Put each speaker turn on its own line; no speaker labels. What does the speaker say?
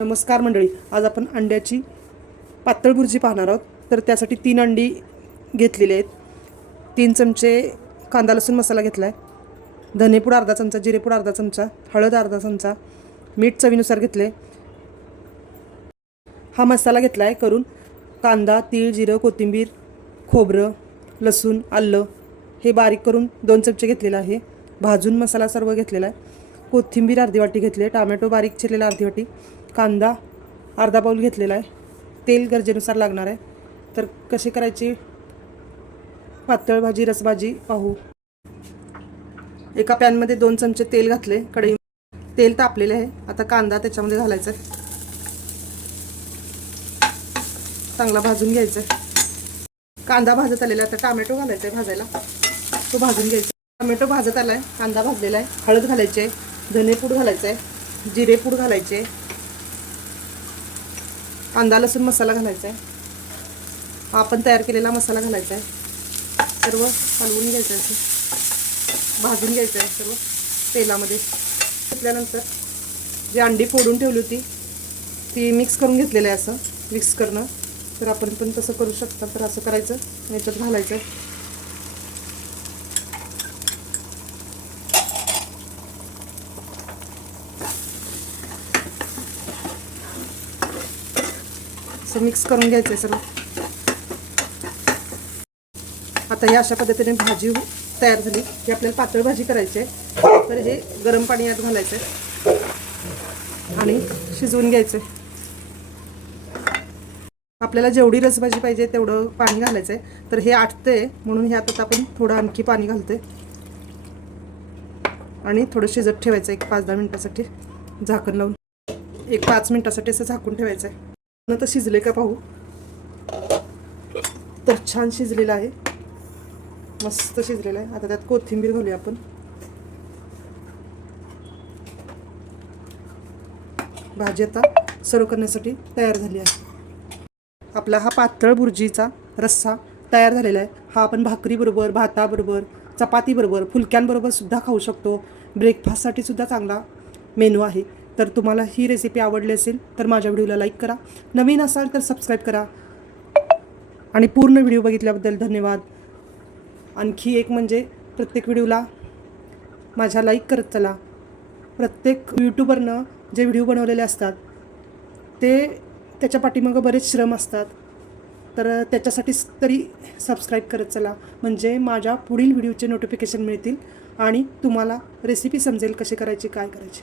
नमस्कार मंडळी आज आपण अंड्याची पातळ भुर्जी पाहणार आहोत. तर त्यासाठी तीन अंडी घेतलेली आहेत. तीन चमचे कांदा लसूण मसाला घेतला आहे धनेपूड अर्धा चमचा जिरेपूड अर्धा चमचा हळद अर्धा चमचा मीठ चवीनुसार घेतले हा मसाला घेतला आहे करून कांदा तीळ जिरं कोथिंबीर खोबरं लसूण आलं हे बारीक करून दोन चमचे घेतलेलं आहे. भाजून मसाला सर्व घेतलेला आहे. कोथिंबीर अर्धी वाटी घेतली आहे. टामॅटो बारीक चिरलेला अर्धी वाटी. कांदा अर्धा पाऊल घेतलेला आहे. तेल गरजेनुसार लागणार आहे. तर कशी करायची? पातळ भाजी रसभाजी पाहू. एका पॅनमध्ये दोन चमचे तेल घातले कढई. तेल तापलेले आहे. आता कांदा त्याच्यामध्ये घालायचा आहे. चांगला भाजून घ्यायचा आहे. कांदा भाजत आलेला आहे. आता टोमॅटो घालायचा आहे भाजायला. तो भाजून घ्यायचा टोमॅटो भाजत आला आहे कांदा भाजलेला आहे. हळद घालायची आहे. धनेपूड घालायचं आहे. जिरेपूड घालायचे आहे. कांदा लसूण मसाला घालायचा आहे. हा आपण तयार केलेला मसाला घालायचा आहे. सर्व हलवून घ्यायचं आहे. भाजून घ्यायचं आहे सर्व तेलामध्ये. घेतल्यानंतर जी अंडी फोडून ठेवली होती ती मिक्स करून घेतलेलं आहे असं. मिक्स करणं. तर आपण पण तसं करू शकता. तर असं करायचं याच्यात घालायचं. असं मिक्स करून घ्यायचं आहे सर्व आता ही अशा पद्धतीने भाजी हो- तयार झाली. ही आपल्याला पातळ भाजी करायची आहे तर हे गरम पाणी यात घालायचं आहे आणि शिजवून घ्यायचं आहे आपल्याला जेवढी रसभाजी पाहिजे तेवढं पाणी घालायचं आहे तर हे आटतंय. म्हणून ह्यात आता आपण थोडं आणखी पाणी घालते आणि थोडं शिजत ठेवायचं एक पाच दहा मिनटासाठी झाकण लावून. एक पाच मिनटासाठी असं झाकून ठेवायचं आहे तर शिजले का पाहू? तर छान शिजलेलं आहे. मस्त शिजलेलं आहे. आता त्यात कोथिंबीर घालूया आपण. भाजी आता सर्व करण्यासाठी तयार झाली आहे. आपला हा पातळ भुर्जीचा रस्सा तयार झालेला आहे. हा आपण भाकरीबरोबर भाताबरोबर चपातीबरोबर फुलक्यांबरोबर सुद्धा खाऊ शकतो. ब्रेकफास्टसाठी सुद्धा चांगला मेनू आहे. तर तुम्हाला ही रेसिपी आवडली असेल तर माझ्या व्हिडिओला लाईक करा. नवीन असाल तर सबस्क्राईब करा. आणि पूर्ण व्हिडिओ बघितल्याबद्दल धन्यवाद. आणखी एक म्हणजे प्रत्येक व्हिडिओला माझ्या लाईक करत चला. प्रत्येक यूट्यूबरनं जे व्हिडिओ बनवलेले असतात ते त्याच्या पाठीमागं बरेच श्रम असतात. तर त्याच्यासाठी तरी सबस्क्राईब करत चला. म्हणजे माझ्या पुढील व्हिडिओचे नोटिफिकेशन मिळतील आणि तुम्हाला रेसिपी समजेल कशी करायची काय करायची.